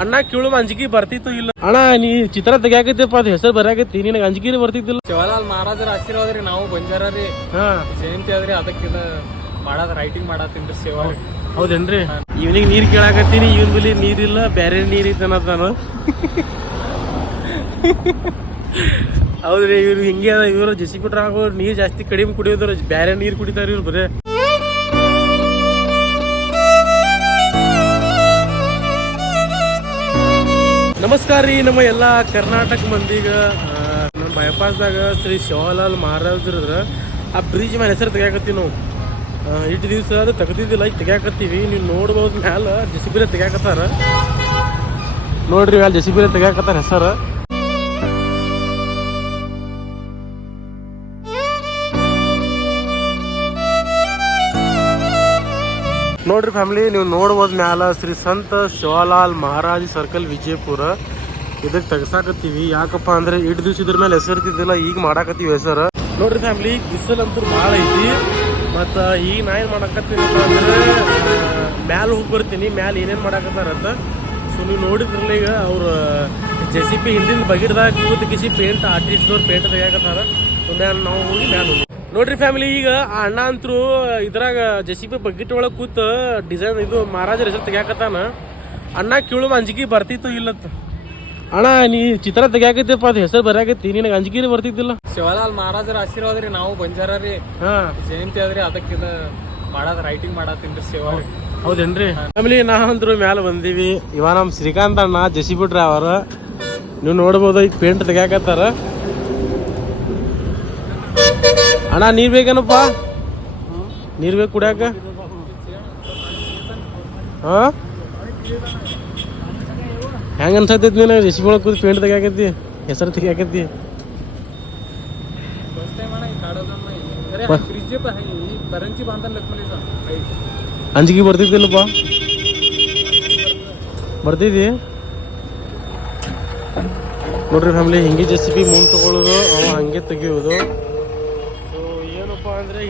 ಅಣ್ಣ ಕೇಳುವ ಅಂಜಿಕೆ ಬರ್ತಿತ್ತು ಇಲ್ಲ. ಅಣ್ಣ ನೀ ಚಿತ್ರ ತೆಗ್ಯಾಕತ್ತಪ್ಪ ಅದ್ ಹೆಸರು ಬರಾಕತ್ತಿ ನಿನಗೆ ಅಂಜಿಕೆ ಬರ್ತಿದ್ದಿಲ್ಲ. ಶಿವಲಾಲ್ ಮಹಾರಾಜರ ಆಶೀರ್ವಾದ ರೀ ನಾವು ಬಂಜಾರ ರೀ. ಹಾ. ಜಯಂತಿ ಅದ್ರಿ ಅದಕ್ಕಿದ ಮಾಡದ ರೈಟಿಂಗ್ ಮಾಡತ್ತೀನಿ ಸೇವಾ ಹೌದೇನ್ರಿ? ಇವನಿಗೆ ನೀರ್ ಕೇಳಾಕತ್ತೀನಿ ಇವನ್ ಬಳಿ ನೀರಿಲ್ಲ ಬ್ಯಾರೆ ನೀರ್ ಐತೆ ನಾನು. ಹೌದ್ರಿ ಇವ್ರು ಹಿಂಗೆ ಇವರು ಜಸಿ ಬಿಟ್ರ ನೀರ್ ಜಾಸ್ತಿ ಕಡಿಮೆ ಕುಡಿಯೋದ್ರ ಬ್ಯಾರೆ ನೀರ್ ಕುಡಿತಾರ ಇವ್ರು ಬರೇ. ನಮಸ್ಕಾರ ರೀ, ನಮ್ಮ ಎಲ್ಲ ಕರ್ನಾಟಕ ಮಂದಿಗ. ನಮ್ಮ ಬೈಪಾಸ್ದಾಗ ಶ್ರೀ ಶಿವಲಾಲ್ ಮಹಾರಾಜ್ರದ್ರ ಆ ಬ್ರಿಡ್ಜ್ ಮೇಲೆ ಹೆಸರು ತೆಗ್ಯಾಕತ್ತೀವಿ ನಾವು. ಇಷ್ಟು ದಿವಸ ಅದು ತೆಗ್ದಿದ್ದಿಲ್ಲ, ಈಗ ತೆಗ್ಯಾಕತ್ತೀವಿ. ನೀವು ನೋಡ್ಬೋದು ಮ್ಯಾಲ ಜೆಸಿಬಿಲೆ ತೆಗ್ಯಾಕತ್ತಾರ. ನೋಡ್ರಿ, ಮ್ಯಾಲ ಜೆಸಿಬಿಲೆ ತೆಗ್ಯಾಕತ್ತಾರ ಹೆಸರು. ನೋಡ್ರಿ ಫ್ಯಾಮಿಲಿ ನೀವು ನೋಡ್ಬೋದು ಮ್ಯಾಲ ಶ್ರೀ ಸಂತ ಶಿವಲಾಲ್ ಮಹಾರಾಜ್ ಸರ್ಕಲ್ ವಿಜಯಪುರ. ಇದಕ್ಕೆ ತೆಗ್ಸಾಕತ್ತೀವಿ. ಯಾಕಪ್ಪ ಅಂದ್ರೆ ಇಟ್ಟು ದಿವ್ಸ ಇದ್ರ ಮೇಲೆ ಹೆಸರ್ತಿದ್ದಿಲ್ಲ ಈಗ ಮಾಡಾಕತ್ತೀವಿ ಹೆಸರು. ನೋಡ್ರಿ ಫ್ಯಾಮಿಲಿ ಬಿಸಿಲಂತೂ ಭಾಳ ಐತಿ. ಮತ್ತ ಈಗ ನಾ ಏನ್ ಮಾಡಾಕತ್ತೀನಪ್ಪ ಅಂದ್ರೆ ಮ್ಯಾಲ ಹೋಗಿ ಬರ್ತೀನಿ. ಮ್ಯಾಲ ಏನೇನ್ ಮಾಡಾಕತ್ತಾರಂತ ಸೊ ನೀವು ನೋಡಿದ್ರಲ್ಲ ಈಗ ಅವ್ರ ಜೆ ಸಿ ಪಿ ಹಿಂದಿನ ಬಗಿಡ್ದಾಗ ಕೂತ್ ಕಿಸಿ ಪೇಂಟ್ ಆರ್ಟಿಸ್ಟ್ದವ್ರು ಪೇಂಟ್ ತೆಗಿಯಾಕತ್ತಾರ. ಸೊ ಮ್ಯಾಲ ನಾವು ಹೋಗಿ ಮ್ಯಾಲ ಹೋಗಿ ನೋಡ್ರಿ ಫ್ಯಾಮಿಲಿ ಈಗ ಆ ಅಣ್ಣ ಅಂತರು ಇದ್ರಾಗ ಜೆ ಸಿ ಒಳಗೆ ಕೂತು ಡಿಸೈನ್ ಇದು ಮಹಾರಾಜರ ಹೆಸರು ತೆಗ್ಯಾಕತ್ತಾನ. ಅಣ್ಣ ಕೇಳು ಅಂಜಿಕೆ ಬರ್ತಿತ್ತು ಇಲ್ಲತ್ತ ಅಣ್ಣ ನೀ ಚಿತ್ರ ತೆಗ್ಯಾಕತ್ತಪ್ಪ ಅದು ಹೆಸರು ಬರ್ಯಾಕತ್ತಿ ನಿನಗೆ ಅಂಜಿಕೆನೇ ಬರ್ತಿದ್ದಿಲ್ಲ. ಶಿವಲಾಲ್ ಮಹಾರಾಜರ ಆಶೀರ್ವಾದ ರೀ ನಾವು ಬಂಜಾರ ರೀ ಹಾ. ಜಯಂತಿ ಅದ್ರಿ ಅದಕ್ಕೆ ಮಾಡದ ರೈಟಿಂಗ್ ಮಾಡತ್ತೀನಿ ರೀ ಹೌದೇನ್ರಿ? ಫ್ಯಾಮಿಲಿ ನಾ ಅಂದ್ರು ಮ್ಯಾಲ ಬಂದೀವಿ. ಇವ ನಮ್ಮ ಶ್ರೀಕಾಂತ್ ಅಣ್ಣ ಜೆಸಿ ಬಿ ಡ್ರೈವರ್ ನೀವು ನೋಡ್ಬೋದು ಈಗ ಪೇಂಟ್ ತೆಗ್ಯಾಕತ್ತಾರ. ಅಣ್ಣ ನೀರು ಬೇಕೇನಪ್ಪ ನೀರು ಬೇಕು ಕುಡಿಯಾಕ ಹಾಂ ಹೆಂಗೆ ಅನ್ಸತ್ತೈತಿ ನೀನು ರಿಸಿಪ್ ಒಳಗೆ ಕೂತು ಪೇಂಟ್ ತೆಗಿಯಾಕೈತಿ ಹೆಸರು ತೆಗಿಯಾಕೈತಿ ಅಂಜಿಗೆ ಬರ್ತಿದ್ದಿಲ್ಲಪ್ಪ ಬರ್ತಿದ್ದಿ ನೋಡ್ರಿ ಫ್ಯಾಮ್ಲಿ ಹಿಂಗೆ ಜೆ ಸಿ ಬಿ ಮುಂದೆ ತೊಗೊಳ್ಳೋದು ಅವ ಹಂಗೆ ತೆಗಿಯೋದು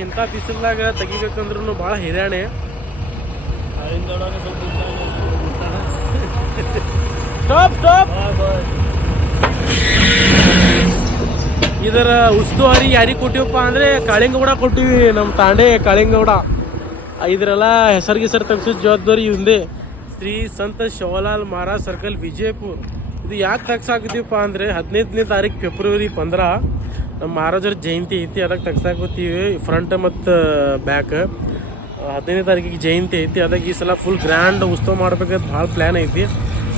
ಇಂಥ ಬಿಸಿಲ್ದಾಗ ತೆಗಿಬೇಕಂದ್ರೂ ಭಾಳ ಹಿರಾಣೆ ಸ್ಟಾಪ್ ಸ್ಟಾಪ್. ಇದರ ಉಸ್ತುವಾರಿ ಯಾರಿಗೆ ಕೊಟ್ಟಿವಪ್ಪ ಅಂದ್ರೆ ಕಾಳಿಂಗೌಡ ಕೊಟ್ಟಿವಿ ನಮ್ಮ ತಾಂಡೆ ಕಾಳಿಂಗೌಡ. ಇದರೆಲ್ಲ ಹೆಸರು ಗಿಸರು ತೆಗ್ಸೋ ಜವಾಬ್ದಾರಿ ಹಿಂದೆ ಶ್ರೀ ಸಂತ ಶಿವಲಾಲ್ ಮಹಾರಾಜ್ ಸರ್ಕಲ್ ವಿಜಯಪುರ್. ಇದು ಯಾಕೆ ತೆಗ್ಸಾಕತ್ತೀವಪ್ಪ ಅಂದ್ರೆ ಹದಿನೈದನೇ ತಾರೀಕು ಫೆಬ್ರವರಿ ಪಂದ್ರ ನಮ್ಮ ಮಹಾರಾಜರ ಜಯಂತಿ ಐತಿ ಅದಕ್ಕೆ ತೆಗ್ಸಾಕೋತೀವಿ ಫ್ರಂಟ್ ಮತ್ತು ಬ್ಯಾಕ್ ಹದಿನೈದು ತಾರೀಕಿಗೆ ಜಯಂತಿ ಐತಿ ಅದಕ್ಕೆ ಈ ಸಲ ಫುಲ್ ಗ್ರ್ಯಾಂಡ್ ಉತ್ಸವ ಮಾಡ್ಬೇಕಂತ ಭಾಳ ಪ್ಲ್ಯಾನ್ ಐತಿ.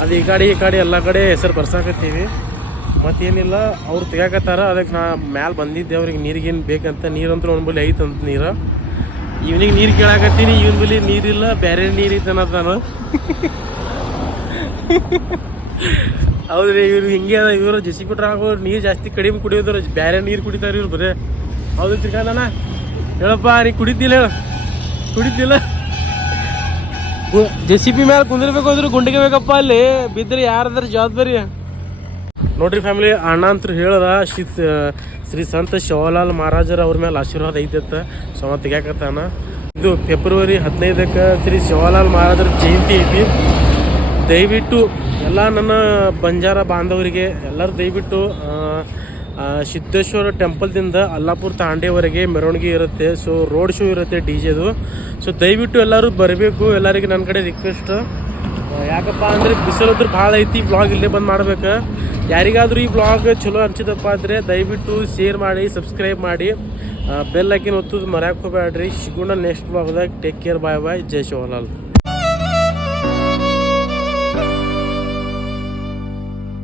ಅದು ಈ ಕಡೆ ಈ ಕಡೆ ಎಲ್ಲ ಕಡೆ ಹೆಸರು ಬರ್ಸಾಕತ್ತೀವಿ. ಮತ್ತೇನಿಲ್ಲ, ಅವ್ರು ತೆಗ್ಯಾಕತ್ತಾರ ಅದಕ್ಕೆ ನಾ ಮ್ಯಾಲೆ ಬಂದಿದ್ದೆ, ಅವ್ರಿಗೆ ನೀರಿಗೇನು ಬೇಕಂತ ನೀರಂತೂ ಒಂದು ಬಳಿ ಐತಂತ ನೀರು. ಇವ್ನಿಗೆ ನೀರು ಕೇಳಾಕತ್ತೀನಿ, ಇವನ್ ಬಳಿ ನೀರಿಲ್ಲ ಬೇರೆ ನೀರು ಐತೆ ಅನ್ನತಾನು ಹೌದ್ರಿ, ಇವ್ರು ಹಿಂಗೆ ಅದ, ಇವರು ಜೆಸಿ ಬಿಟ್ರ ಆಗೋರು ನೀರು ಜಾಸ್ತಿ ಕಡಿಮೆ ಕುಡಿಯೋದ್ರ ಬೇರೆ ನೀರು ಕುಡಿತಾರ ಇವ್ರು ಬರೀ. ಹೌದು ಶ್ರೀಕಾಂತಣ್ಣ ಹೇಳಪ್ಪ, ನೀ ಕುಡಿತಿಲ್ಲ ಹೇಳು. ಕುಡಿತಿಲ್ಲ. ಜೆ ಸಿ ಪಿ ಮೇಲೆ ಕುಂದಿರ್ಬೇಕು ಅಂದ್ರೆ ಗುಂಡಿಗೆ ಬೇಕಪ್ಪ ಅಲ್ಲಿ ಬಿದ್ದರೆ ಯಾರದ್ರ ಜವಾಬ್ದಾರಿ. ನೋಡ್ರಿ ಫ್ಯಾಮಿಲಿ ಅಣ್ಣ ಅಂತ ಹೇಳದ, ಶ್ರೀ ಶ್ರೀ ಸಂತ ಶಿವಲಾಲ್ ಮಹಾರಾಜರ ಅವ್ರ ಮೇಲೆ ಆಶೀರ್ವಾದ ಐತತ್ತ ಸೊ ಅವ ತೆಗ್ಯಾಕತ್ತಾನ. ಇದು ಫೆಬ್ರವರಿ ಹದಿನೈದಕ್ಕೆ ಶ್ರೀ ಶಿವಲಾಲ್ ಮಹಾರಾಜರ ಜಯಂತಿ ಐತಿ. ದಯವಿಟ್ಟು ಎಲ್ಲ ನನ್ನ ಬಂಜಾರ ಬಾಂಧವರಿಗೆ ಎಲ್ಲರೂ ದಯವಿಟ್ಟು ಸಿದ್ದೇಶ್ವರ ಟೆಂಪಲ್ದಿಂದ ಅಲ್ಲಾಪುರ ತಾಂಡೆವರೆಗೆ ಮೆರವಣಿಗೆ ಇರುತ್ತೆ. ಸೊ ರೋಡ್ ಶೋ ಇರುತ್ತೆ ಡಿ ಜೆದು ಸೊ ದಯವಿಟ್ಟು ಎಲ್ಲರೂ ಬರಬೇಕು. ಎಲ್ಲರಿಗೆ ನನ್ನ ಕಡೆ ರಿಕ್ವೆಸ್ಟ್ ಯಾಕಪ್ಪ ಅಂದ್ರೆ ಬಿಸಿಲತ್ರ ಭಾಳ ಐತಿ ಬ್ಲಾಗ್ ಇಲ್ಲೇ ಬಂದ್ ಮಾಡ್ಬೇಕು. ಯಾರಿಗಾದರೂ ಈ ಬ್ಲಾಗ್ ಚಲೋ ಅನ್ಸಿದಪ್ಪ ಅಂದರೆ ದಯವಿಟ್ಟು ಶೇರ್ ಮಾಡಿ ಸಬ್ಸ್ಕ್ರೈಬ್ ಮಾಡಿ. ಬೆಲ್ ಹಾಕಿನ ಒತ್ತುದು ಮರ್ಯಾಕೆ ಹೋಗ್ಬೇಡ್ರಿ. ಸಿಗೋಣ ನೆಕ್ಸ್ಟ್ ಬ್ಲಾಗ್ದಾಗ ಟೇಕ್ ಕೇರ್ ಬಾಯ್ ಬಾಯ್ ಜೈ ಶಿವಲಾಲ್.